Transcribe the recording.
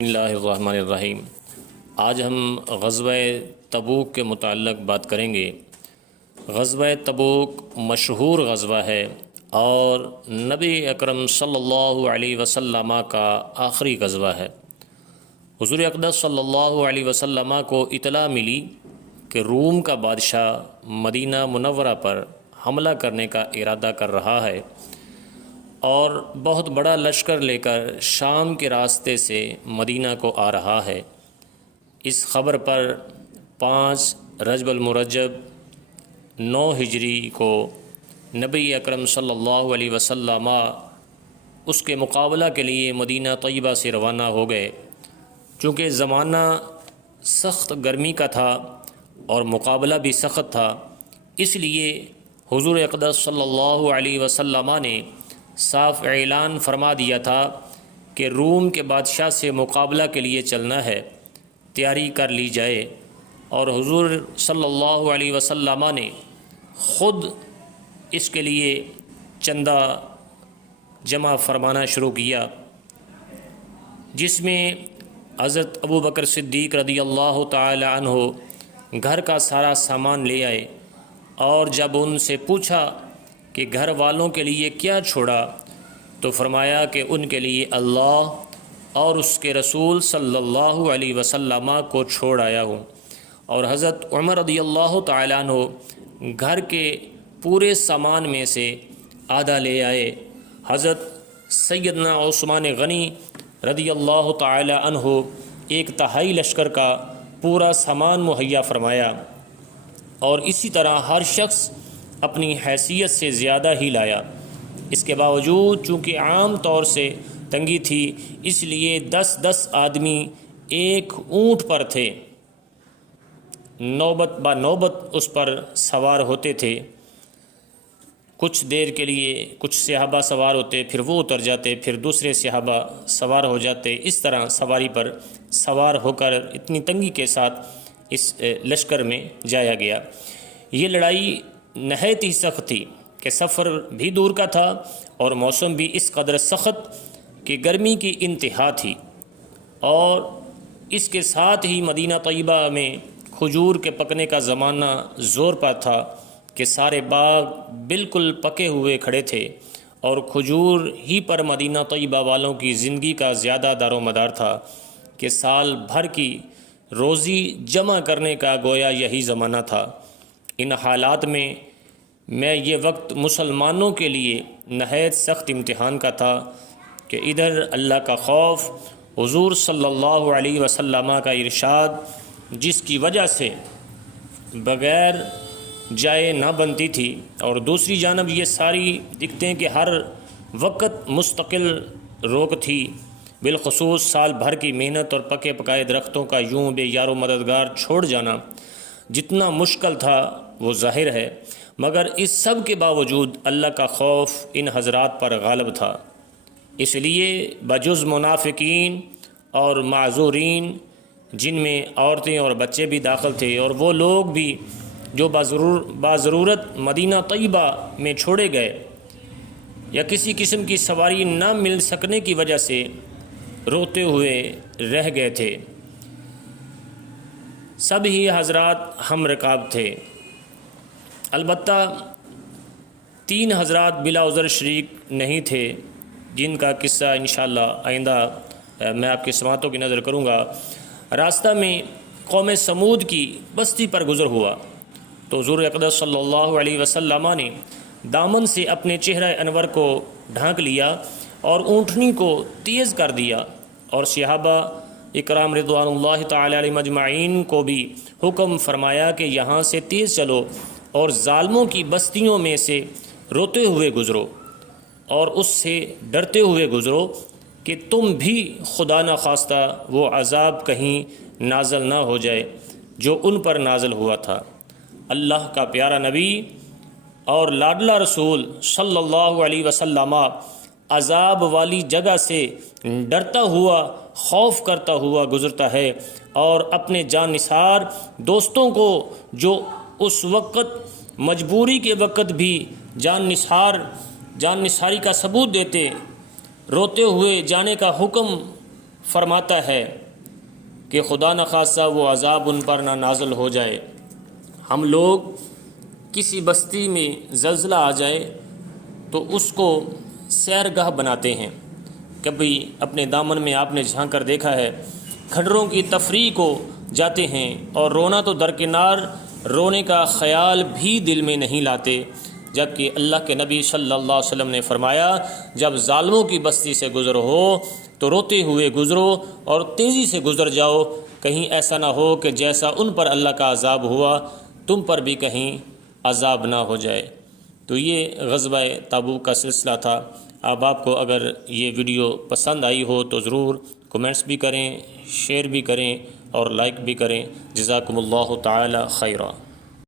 بسم اللہ الرحمن الرحیم۔ آج ہم غزوہ تبوک کے متعلق بات کریں گے۔ غزوہ تبوک مشہور غزوہ ہے اور نبی اکرم صلی اللہ علیہ وسلم کا آخری غزوہ ہے۔ حضور اقدس صلی اللہ علیہ وسلم کو اطلاع ملی کہ روم کا بادشاہ مدینہ منورہ پر حملہ کرنے کا ارادہ کر رہا ہے اور بہت بڑا لشکر لے کر شام کے راستے سے مدینہ کو آ رہا ہے۔ اس خبر پر 5 رجب المرجب 9 ہجری کو نبی اکرم صلی اللہ علیہ وسلم اس کے مقابلہ کے لیے مدینہ طیبہ سے روانہ ہو گئے۔ چونکہ زمانہ سخت گرمی کا تھا اور مقابلہ بھی سخت تھا، اس لیے حضور اقدس صلی اللہ علیہ وسلم نے صاف اعلان فرما دیا تھا کہ روم کے بادشاہ سے مقابلہ کے لیے چلنا ہے، تیاری کر لی جائے۔ اور حضور صلی اللہ علیہ وسلم نے خود اس کے لیے چندہ جمع فرمانا شروع کیا، جس میں حضرت ابو بکر صدیق رضی اللہ تعالی عنہ گھر کا سارا سامان لے آئے، اور جب ان سے پوچھا کہ گھر والوں کے لیے کیا چھوڑا تو فرمایا کہ ان کے لیے اللہ اور اس کے رسول صلی اللہ علیہ وسلم کو چھوڑ آیا ہوں۔ اور حضرت عمر رضی اللہ تعالیٰ عنہ گھر کے پورے سامان میں سے آدھا لے آئے۔ حضرت سیدنا عثمان غنی رضی اللہ تعالیٰ عنہ 1/3 لشکر کا پورا سامان مہیا فرمایا، اور اسی طرح ہر شخص اپنی حیثیت سے زیادہ ہی لایا۔ اس کے باوجود چونکہ عام طور سے تنگی تھی، اس لیے 10 آدمی ایک اونٹ پر تھے، نوبت با نوبت اس پر سوار ہوتے تھے۔ کچھ دیر کے لیے کچھ صحابہ سوار ہوتے، پھر وہ اتر جاتے، پھر دوسرے صحابہ سوار ہو جاتے۔ اس طرح سواری پر سوار ہو کر اتنی تنگی کے ساتھ اس لشکر میں جایا گیا۔ یہ لڑائی نہایت ہی سخت تھی کہ سفر بھی دور کا تھا اور موسم بھی اس قدر سخت کہ گرمی کی انتہا تھی، اور اس کے ساتھ ہی مدینہ طیبہ میں کھجور کے پکنے کا زمانہ زور پر تھا کہ سارے باغ بالکل پکے ہوئے کھڑے تھے، اور کھجور ہی پر مدینہ طیبہ والوں کی زندگی کا زیادہ دار و مدار تھا کہ سال بھر کی روزی جمع کرنے کا گویا یہی زمانہ تھا۔ ان حالات میں یہ وقت مسلمانوں کے لیے نہایت سخت امتحان کا تھا کہ ادھر اللہ کا خوف، حضور صلی اللہ علیہ وسلم کا ارشاد جس کی وجہ سے بغیر جائے نہ بنتی تھی، اور دوسری جانب یہ ساری دکھتے ہیں کہ ہر وقت مستقل روک تھی، بالخصوص سال بھر کی محنت اور پکے پکائے درختوں کا یوں بے یار و مددگار چھوڑ جانا جتنا مشکل تھا وہ ظاہر ہے، مگر اس سب کے باوجود اللہ کا خوف ان حضرات پر غالب تھا۔ اس لیے بجز منافقین اور معذورین، جن میں عورتیں اور بچے بھی داخل تھے، اور وہ لوگ بھی جو باضرورت مدینہ طیبہ میں چھوڑے گئے یا کسی قسم کی سواری نہ مل سکنے کی وجہ سے روتے ہوئے رہ گئے تھے، سب ہی حضرات ہم رکاب تھے۔ البتہ 3 حضرات بلا عذر شریک نہیں تھے، جن کا قصہ انشاءاللہ آئندہ میں آپ کی سماعتوں کی نظر کروں گا۔ راستہ میں قوم سمود کی بستی پر گزر ہوا تو حضور اقدس صلی اللہ علیہ وسلم نے دامن سے اپنے چہرہ انور کو ڈھانک لیا اور اونٹنی کو تیز کر دیا، اور صحابہ اکرام رضوان اللہ تعالی علیہ مجمعین کو بھی حکم فرمایا کہ یہاں سے تیز چلو اور ظالموں کی بستیوں میں سے روتے ہوئے گزرو، اور اس سے ڈرتے ہوئے گزرو کہ تم بھی خدا نخواستہ وہ عذاب کہیں نازل نہ ہو جائے جو ان پر نازل ہوا تھا۔ اللہ کا پیارا نبی اور لاڈلا رسول صلی اللہ علیہ وسلم عذاب والی جگہ سے ڈرتا ہوا، خوف کرتا ہوا گزرتا ہے، اور اپنے جان نثار دوستوں کو جو اس وقت مجبوری کے وقت بھی جان نثاری کا ثبوت دیتے، روتے ہوئے جانے کا حکم فرماتا ہے کہ خدا نخواستہ وہ عذاب ان پر نہ نازل ہو جائے۔ ہم لوگ کسی بستی میں زلزلہ آ جائے تو اس کو سیرگاہ بناتے ہیں۔ کبھی اپنے دامن میں آپ نے جھانک کر دیکھا ہے، کھنڈروں کی تفریح کو جاتے ہیں اور رونا تو درکنار، رونے کا خیال بھی دل میں نہیں لاتے، جبکہ اللہ کے نبی صلی اللہ علیہ وسلم نے فرمایا جب ظالموں کی بستی سے گزر ہو تو روتے ہوئے گزرو اور تیزی سے گزر جاؤ، کہیں ایسا نہ ہو کہ جیسا ان پر اللہ کا عذاب ہوا تم پر بھی کہیں عذاب نہ ہو جائے۔ تو یہ غزوہ تبوک کا سلسلہ تھا۔ اب آپ کو اگر یہ ویڈیو پسند آئی ہو تو ضرور کمنٹس بھی کریں، شیئر بھی کریں اور لائک بھی کریں۔ جزاکم اللہ تعالی خیرا۔